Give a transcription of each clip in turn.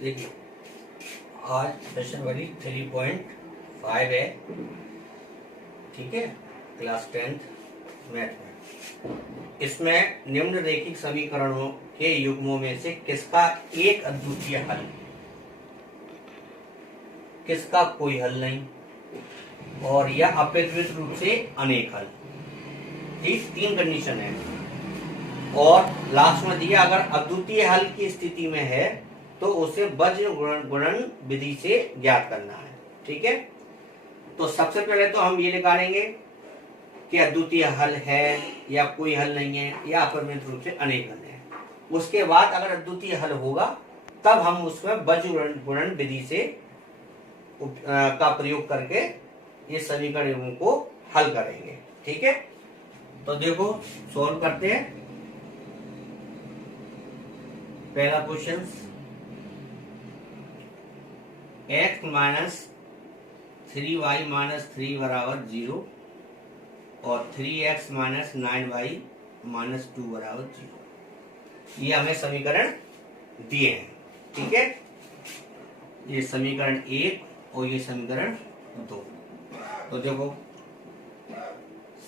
देखिए आज सेशन वाली 3.5 है, ठीक है, क्लास 10th मैथ में। इसमें निम्नलिखित समीकरणों के युग्मों में से किसका एक अद्वितीय हल, किसका कोई हल नहीं, और यह अपेक्षित रूप से अनेक हल। ठीक, तीन कंडीशन है। और लास्ट में दिया अगर अद्वितीय हल की स्थिति में है तो उसे वज्र गुणन विधि से ज्ञात करना है। ठीक है, तो सबसे पहले तो हम ये निकालेंगे कि अद्वितीय हल है या कोई हल नहीं है या अपरिमित रूप से अनेक हल है। उसके बाद अगर अद्वितीय हल होगा तब हम उसमें वज्र गुणन विधि से का प्रयोग करके ये समीकरणों को हल करेंगे। ठीक है, तो देखो सॉल्व करते हैं। पहला question, x minus 3y minus 3 बराबर 0 और 3x माइनस 9y माइनस 2 बराबर 0, ये हमें समीकरण दिए हैं। ठीक है, ये समीकरण 1 और ये समीकरण 2। तो देखो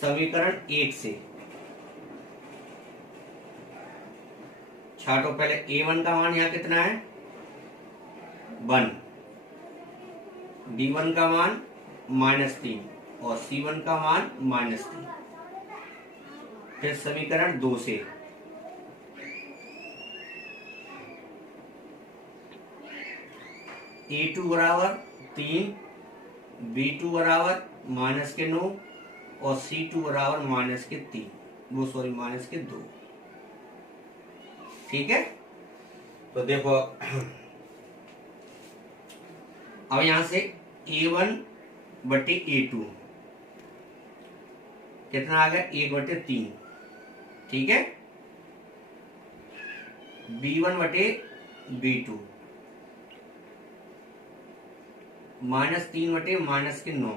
समीकरण 1 से छाटो। पहले a1 का मान यहाँ कितना है 1, d1 का मान -3 और c1 का मान -3। फिर समीकरण 2 से a2 बराबर 3, b2 बराबर -9 और c2 बराबर -2। ठीक है, तो देखो अब यहां से a1 बटे a2 कितना आ गया 1/3। ठीक है, b1 बटे b2 -3 बटे -9,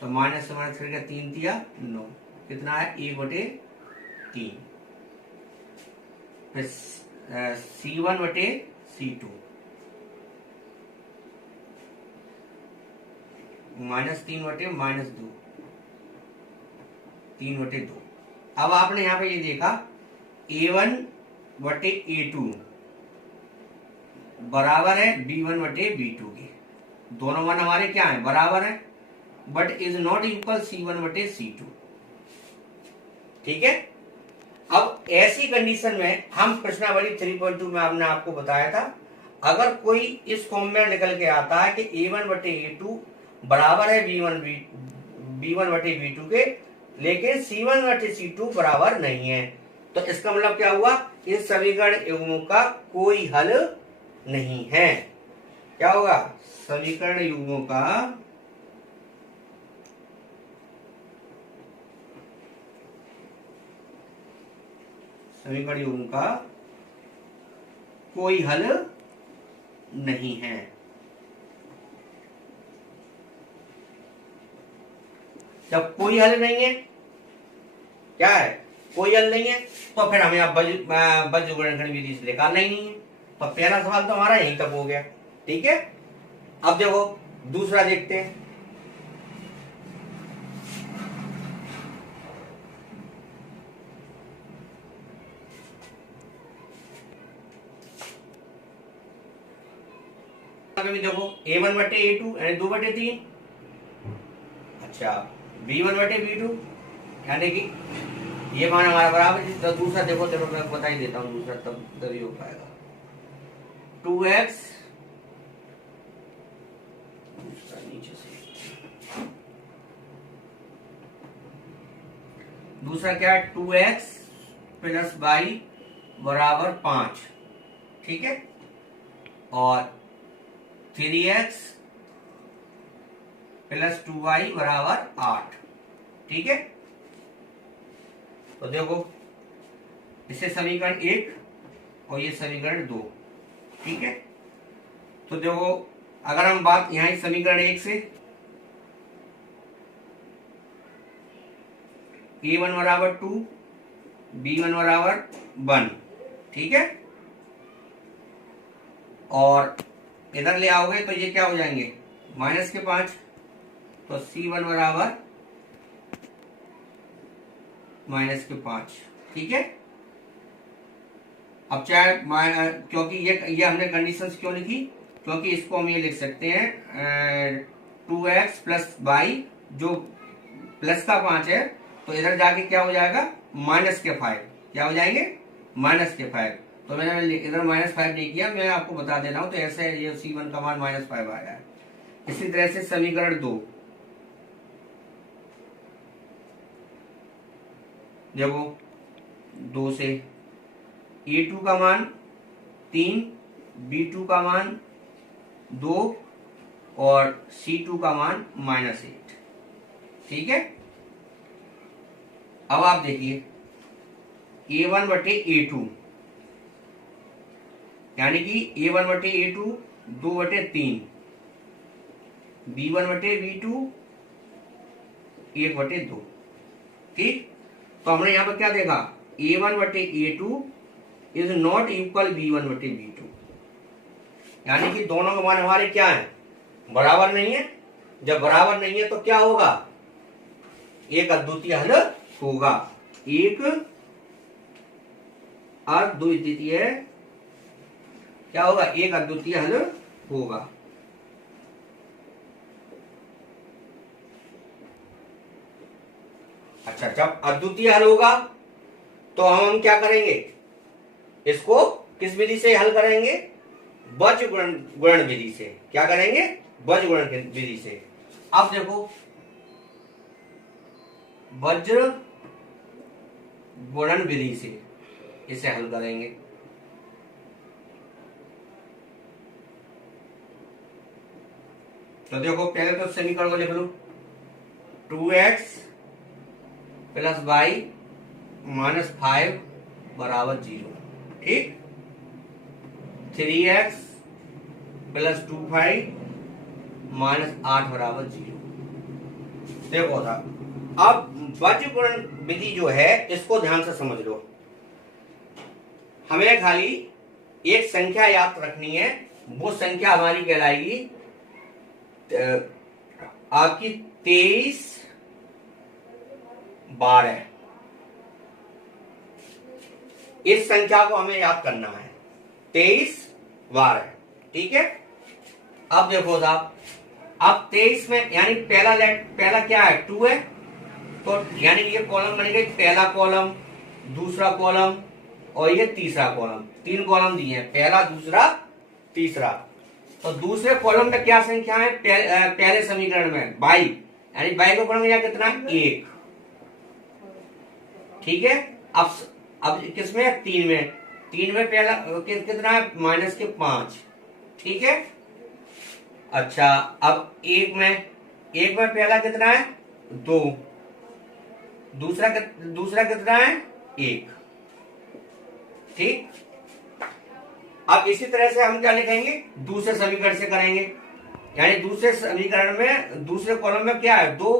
तो माइनस से माइनस करके 3 दिया 9, कितना है 1/3। फिर c1 बटे c2 -3 बटे -2, 3/2। अब आपने यहां पे ये देखा a1 बटे a2 बराबर है b1 बटे b2 के। दोनों मान हमारे क्या है बराबर है, but is not equal c1 बटे c2। ठीक है, अब ऐसी कंडीशन में हम प्रश्नावली 3.2 में हमने आपको बताया था, अगर कोई इस फॉर्म में निकल के आता है कि a1 बटे a2 बराबर है b1 बटे b2 के, लेकिन c1 बटे c2 बराबर नहीं है, तो इसका मतलब क्या हुआ, इस समीकरण युग्मों का कोई हल नहीं है। क्या होगा, समीकरण युग्मों का कोई हल नहीं है। जब कोई हल नहीं है, क्या है कोई हल नहीं है, तो फिर हमें अब वज्र गुणनखंड विधि से निकालना ही नहीं है। तो पहला सवाल तो हमारा यहीं तक हो गया। ठीक है, अब देखो दूसरा देखते हैं। देखो a1 बटे a2 यानी 2/3, अच्छा b1 बटे b2 यानी कि ये मान हमारा बराबर है। तो दूसरा देखो, चलो मैं बता ही देता हूँ, दूसरा तभी हो पाएगा 2x, नीचे से दूसरा क्या है 2x प्लस y बराबर 5। ठीक है, और 3x प्लस 2y बराबर 8। ठीक है, तो देखो इसे समीकरण 1 और ये समीकरण 2। ठीक है, तो देखो अगर हम बात यहां समीकरण 1 से a1 बराबर 2, b1 बराबर 1। ठीक है, और इधर ले आओगे तो ये क्या हो जाएंगे, माइनस के 5। तो C1 बराबर माइनस के 5। ठीक है। अब चाहे क्योंकि ये हमने कंडीशंस क्यों लिखी, क्योंकि इसको हम ये लिख सकते हैं 2x प्लस वाई, जो प्लस का 5 है, तो इधर जाके क्या हो जाएगा, माइनस के 5। क्या हो जाएंगे, माइनस के 5। तो मैंने इधर -5 नहीं किया, मैं आपको बता दे रहा हूं। तो ऐसे ये C1 का मान -5 आया है। इसी तरह से समीकरण 2 देखो, 2 से A2 का मान 3, B2 का मान 2 और C2 का मान -8। ठीक है। अब आप देखिए A1 बटे A2, यानी कि A1 बटे A2 2 बटे 3, B1 बटे B2 1 बटे 2। ठीक। तो हमने यहां पर क्या देखा, A1 बटे A2 is not equal B1 बटे B2, यानी कि दोनों के मान हमारे क्या है, बराबर नहीं है। जब बराबर नहीं है तो क्या होगा, एक अद्वितीय हल होगा। एक अद्वितीय क्या होगा, एक अद्वितीय हल होगा। अच्छा, जब अद्वितीय हल होगा तो हम क्या करेंगे, इसको किस विधि से हल करेंगे, वज्र गुणन विधि से। क्या करेंगे, वज्र गुणन विधि से। अब देखो, वज्र गुणन विधि से इसे हल करेंगे। तो देखो, पहले तो समीकरण को लिख लो, 2x प्लस वाई -5 बराबर 0। ठीक। 3x प्लस 2y -8 बराबर 0। देखो साहब, अब वज्र गुणन विधि जो है, इसको ध्यान से समझ लो। हमें खाली एक संख्या याद रखनी है, वो संख्या हमारी कहलाएगी आपकी 23 12। इस संख्या को हमें याद करना है, 23 12। ठीक है। अब देखो साहब, अब 23 में यानी पहला क्या है, 2 है, तो यानी ये कॉलम बनेगा, पहला कॉलम, दूसरा कॉलम और ये तीसरा कॉलम। 3 कॉलम दिए हैं, पहला, दूसरा, तीसरा। तो दूसरे कॉलम में क्या संख्या है, पहले समीकरण में बाई, यानी बाई को पढ़ेंगे कितना, 1। ठीक है। अब किसमें, 3 में। 3 में पहला कितना है, -5। ठीक है। अच्छा, अब 1 में पहला कितना है, 2, दूसरा कितना है, 1। ठीक। अब इसी तरह से हम क्या लिखेंगे, दूसरे समीकरण से करेंगे, यानी दूसरे समीकरण में दूसरे कॉलम में क्या है, 2,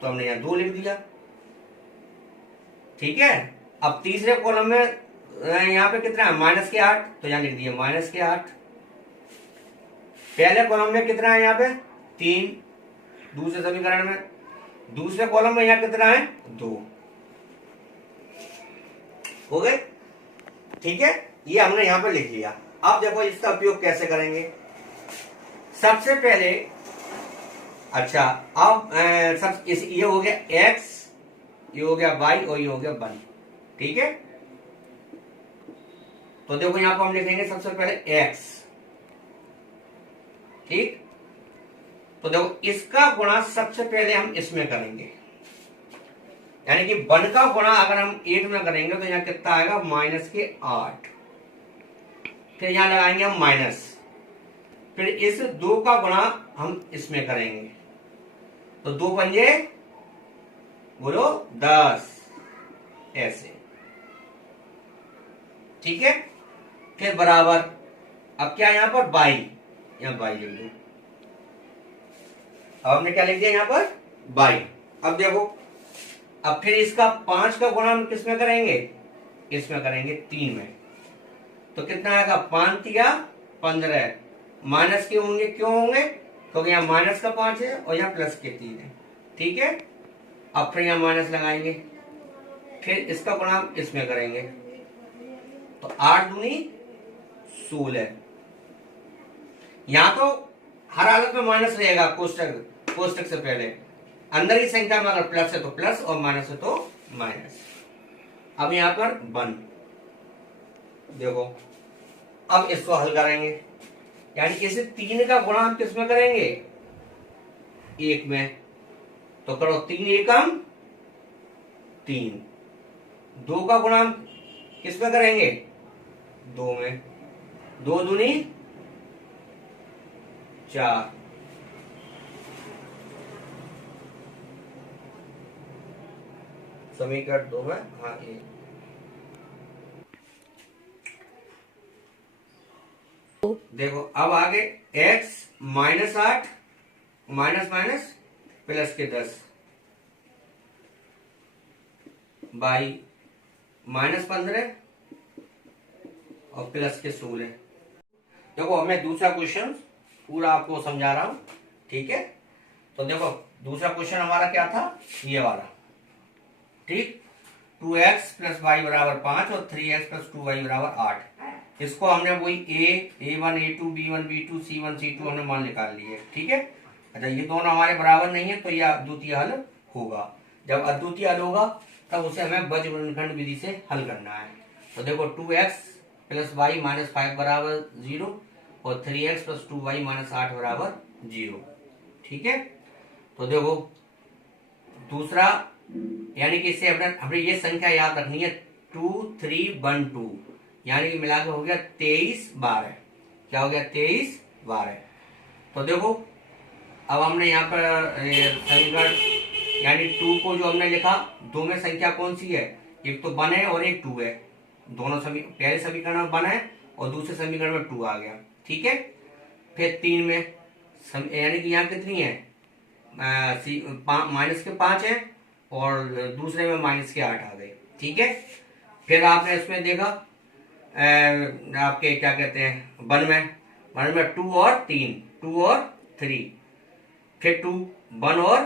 तो हमने यहां 2 लिख दिया। ठीक है। अब तीसरे कॉलम में यहां पे कितना है, -8, तो यहां लिख दिया -8। पहले कॉलम में कितना है, यहाँ पे 3, दूसरे समीकरण में। दूसरे कॉलम में यहां कितना है, 2। हो गए। ठीक है, ये हमने यहां पे लिख लिया। अब देखो इसका उपयोग कैसे करेंगे। सबसे पहले, अच्छा, अब ये हो गया x, ये हो गया y और ये हो गया 1। ठीक है। तो देखो यहां पर हम लिखेंगे सबसे पहले x। ठीक। तो देखो इसका गुणा सबसे पहले हम इसमें करेंगे, यानी कि 1 का गुणा अगर हम 8 में करेंगे तो यहां कितना आएगा, -8। फिर यहां लगाएंगे हम माइनस, फिर इस 2 का गुणा हम इसमें करेंगे, तो 2 पंजे बोलो 10, ऐसे। ठीक है। फिर बराबर, अब क्या यहां पर बाई, यहां बाई लिख दो। अब हमने क्या लिख दिया यहां पर, बाई। अब देखो, अब फिर इसका 5 का गुणा हम किस में करेंगे, इसमें करेंगे, 3 में। तो कितना आएगा, 5 तिया 15 माइनस के होंगे, क्यों होंगे? क्योंकि यहाँ माइनस का 5 है और यहाँ प्लस के 3 है। ठीक है, अब फिर यहाँ माइनस लगाएंगे, फिर इसका गुणांक इसमें करेंगे, तो 8 दूनी 16। यहाँ तो हर हालत में माइनस रहेगा, कोष्टक से पहले। अंदर की संख्या में अगर प्लस है तो प्लस और माइनस है तो माइनस। अब यहाँ पर 1 देखो, अब इसको हल करेंगे, यानी कि इसे 3 का गुणांक किसमें करेंगे? 1 में। तो करो 3 एकम 3। 2 का गुणांक किसमें करेंगे? 2 में। 2 दूनी 4। समीकरण 2 में, हाँ ये देखो। अब आगे x minus 8 minus minus plus के 10 बाई माइनस 15 और प्लस के 16। देखो मैं दूसरा क्वेश्चन पूरा आपको समझा रहा हूं, ठीक है? तो देखो दूसरा क्वेश्चन हमारा क्या था, ये वाला, ठीक। 2x प्लस वाई बराबर 5 और 3x प्लस 2y बराबर 8। इसको हमने वही a1 a2 b1 b2 c1 c2 हमने मान निकाल लिए, ठीक है। अच्छा, ये दोनों हमारे बराबर नहीं है तो यह अद्वितीय हल होगा। जब अद्वितीय हल होगा तब उसे हमें बीजगणित विधि से हल करना है। तो देखो 2x प्लस वाई माइनस 5 बराबर 0 और 3x प्लस 2y माइनस 8 बराबर 0, ठीक है। तो देखो दूसरा, यानी कि इससे हमने ये संख्या याद रखनी है 2 3 1 2, यानी कि मिलाकर हो गया 23 12। क्या हो गया? 23 12। तो देखो अब हमने यहाँ पर समीकरण यानी 2 को जो हमने लिखा, 2 में संख्या कौन सी है? एक तो 1 है और एक 2 है। दोनों पहले समीकरण में 1 है और दूसरे समीकरण में 2 आ गया, ठीक है। फिर 3 में यानी कि यहाँ कितनी है? माइनस के 5 है और दूसरे में माइनस के 8 आ गए, ठीक है। फिर आपने इसमें देखा आपके क्या कहते हैं 1 में 2 और 3, 2 और 3, फिर 2 1 और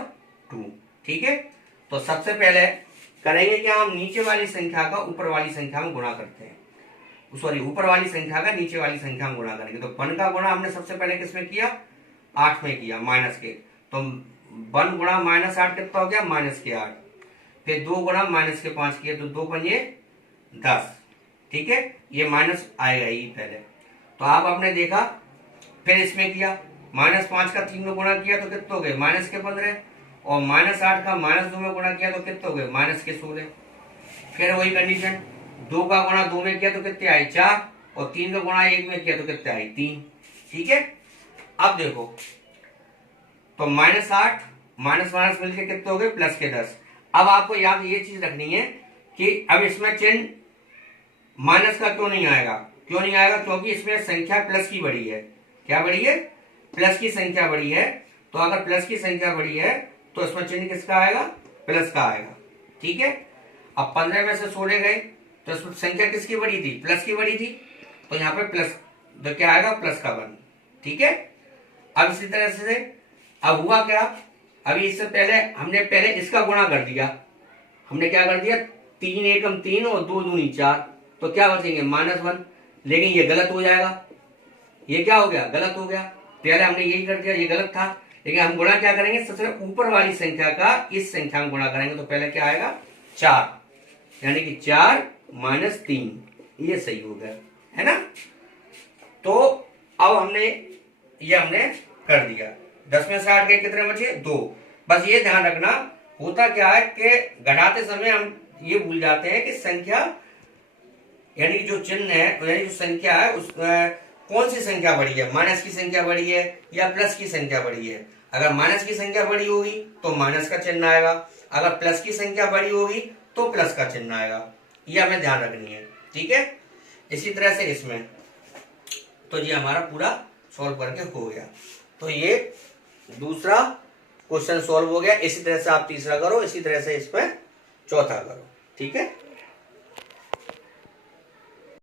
2, ठीक है। तो सबसे पहले करेंगे कि हम नीचे वाली संख्या का ऊपर वाली संख्या में गुणा करते हैं, सॉरी ऊपर वाली संख्या का नीचे वाली संख्या में गुणा करेंगे। तो 1 का गुणा हमने सबसे पहले किसमें किया? 8 में किया, माइनस के। तो 1 गुणा माइनस 8 कितना हो गया? माइनस के 8। फिर 2 गुणा माइनस के 5 किया तो 2 पंजे 10, ठीक है। ये माइनस आएगा ही पहले। तो आप आपने देखा, फिर इसमें किया माइनस 5 का 3 में गुणा किया तो कितने हो गए? माइनस के 15। और माइनस 8 का माइनस 2 में गुणा किया तो कितने हो गए? माइनस के 16। फिर वही कंडीशन, 2 का गुणा 2 में किया तो कितने आए? 4। और 3 का गुणा 1 में किया तो कितने आए? 3, ठीक है। अब देखो तो माइनस 8 माइनस माइनस मिलकर कितने हो गए? प्लस के 10। अब आपको याद ये चीज रखनी है कि अब इसमें चिन्ह माइनस का क्यों नहीं आएगा? क्यों नहीं आएगा? क्योंकि इसमें संख्या प्लस की बड़ी है। क्या बड़ी है? प्लस की संख्या बड़ी है। तो अगर प्लस की संख्या बड़ी है तो इसमें चिन्ह किसका आएगा? प्लस का आएगा, ठीक है। अब 15 में से 16 गए तो इसमें संख्या किसकी बड़ी थी? प्लस की बड़ी थी। तो यहाँ पे प्लस तो क्या आएगा? प्लस का 1, ठीक है। अब इसी तरह से अब हुआ क्या? अभी इससे पहले हमने इसका गुणा कर दिया। हमने क्या कर दिया? 3 एकम 3 और 2 दूनी 4। तो क्या बचेंगे? -1। लेकिन ये गलत हो जाएगा। ये क्या हो गया? गलत हो गया। पहले हमने यही कर दिया, ये गलत था। लेकिन हम गुणा क्या करेंगे? सबसे ऊपर वाली संख्या का इस संख्या में गुणा करेंगे। तो पहले क्या आएगा? 4, यानी कि 4 - 3, ये सही हो गया, है ना। तो अब हमने कर दिया। 10 में से 8 गए, कितने बचे? 2। बस ये ध्यान रखना, होता क्या है कि घटाते समय हम ये भूल जाते हैं कि संख्या यानी जो चिन्ह है यानी जो संख्या है उस कौन सी संख्या बड़ी है? माइनस की संख्या बड़ी है या प्लस की संख्या बड़ी है? अगर माइनस की संख्या बड़ी होगी तो माइनस का चिन्ह आएगा, अगर प्लस की संख्या बड़ी होगी तो प्लस का चिन्ह आएगा। ये हमें ध्यान रखनी है, ठीक है। इसी तरह से इसमें तो ये हमारा पूरा सॉल्व करके हो गया। तो ये दूसरा क्वेश्चन सॉल्व हो गया। इसी तरह से आप तीसरा करो, इसी तरह से इस पर चौथा करो, ठीक है।